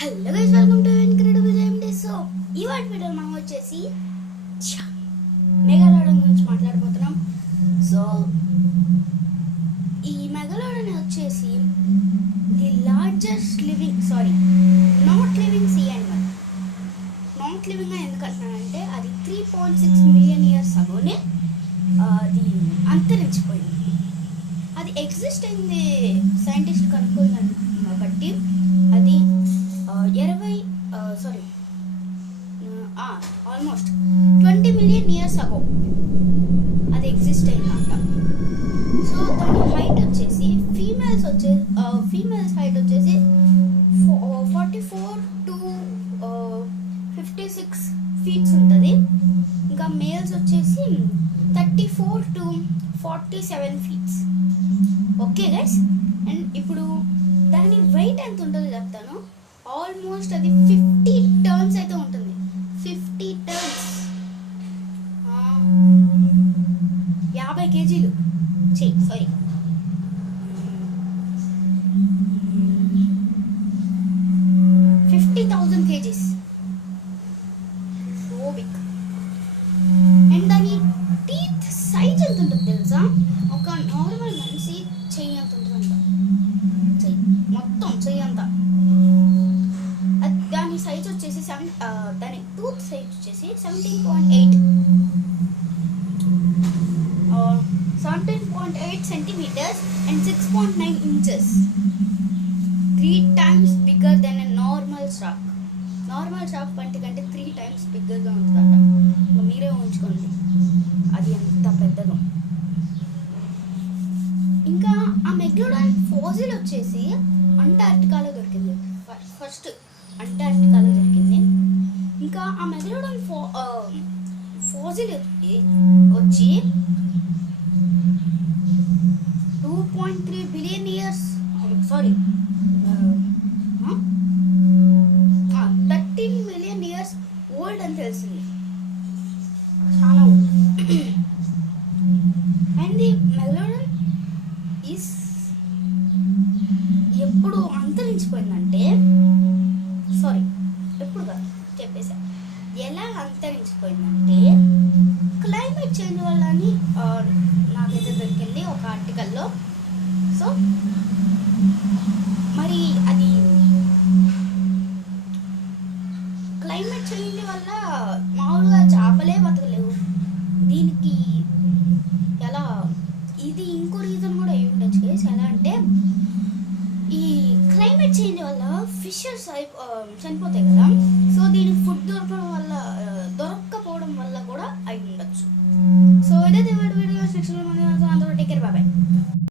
Hello guys, welcome to incredible game day. So ఇవాటి వీడియోలో మనం వచ్చేసి మెగాలోడన్ గురించి మాట్లాడబోతున్నాం. సో ఈ మెగాలోడన్ వచ్చేసి the largest not living sea animal. Not living అని ఎందుకు అంటున్నానంటే అది 3.6 మిలియన్ ఇయర్స్ అగోనే అది అంతరించిపోయింది. అది ఎగ్జిస్ట్ అయింది సైంటిస్ట్ కనుక్కోదని బట్టి అది ఆల్మోస్ట్ 20 మిలియన్ ఇయర్స్ అగో అది ఎగ్జిస్ట్ అయిందంట. సో దాని హైట్ వచ్చేసి ఫీమేల్స్ హైట్ వచ్చేసి 44 to 56 ఫీట్స్ ఉంటుంది. ఇంకా మేల్స్ వచ్చేసి 34 to 47 feets. Okay guys, and ఇప్పుడు దాని వెయిట్ ఎంత ఉంటుందో చెప్తాను. ఆల్మోస్ట్ అది 50 టర్న్స్ అయితే ఉంటుంది. 50 టర్న్స్ 50 కేజీలు 50,000 కేజీస్. So big. అండ్ దాని టీత్ సైజ్ ఎంత ఉంటుంది తెలుసా? ఒక నార్మల్ మనిషి చెయ్యి అంత ఉంటుందంట. మొత్తం చెయ్యి అంతా. దాని సైజ్ వచ్చేసి దాని టూత్ సైజ్ వచ్చేసి 17.8 centimeters and 6.9 inches. 3 times bigger than a normal shark. Normal shark పంటి కంటే 3 times బిగ్గర్గా ఉంటుందంట. మీరే ఊహించుకోండి అది ఎంత పెద్దదో. ఇంకా ఆ మెగాలోడన్ ఫాసిల్ వచ్చేసి అంటార్క్టికాలో దొరికింది. ఫస్ట్ అంటార్క్టికాలో దొరికింది. ఇంకా ఆ మెగాలోడన్ ఫాసిల్ వచ్చి 2.3 billion years 13 million years old అని తెలిసింది. చాలా ఓల్డ్. అండ్ ది మెగాలోడన్ ఎప్పుడు అంతరించిపోయిందంటే ఎలా అంతరించిపోయిందంటే క్లైమేట్ చేంజ్ వల్ల అని నాకైతే దొరికింది ఒక ఆర్టికల్లో. సో మరి అది క్లైమేట్ చేంజ్ వల్ల మామూలుగా చేపలే బతకలేవు. దీనికి ఎలా ఇది ఇంకో రీజన్ కూడా అయి ఉండొచ్చు గైస్. ఎలా అంటే ఈ క్లైమేట్ చేంజ్ వల్ల ఫిషెస్ చనిపోతాయి కదా. సో దీనికి ఫుడ్ దొరక్కపోవడం వల్ల కూడా అయి ఉండొచ్చు. సో ఇదైతే వీడియో నెక్స్ట్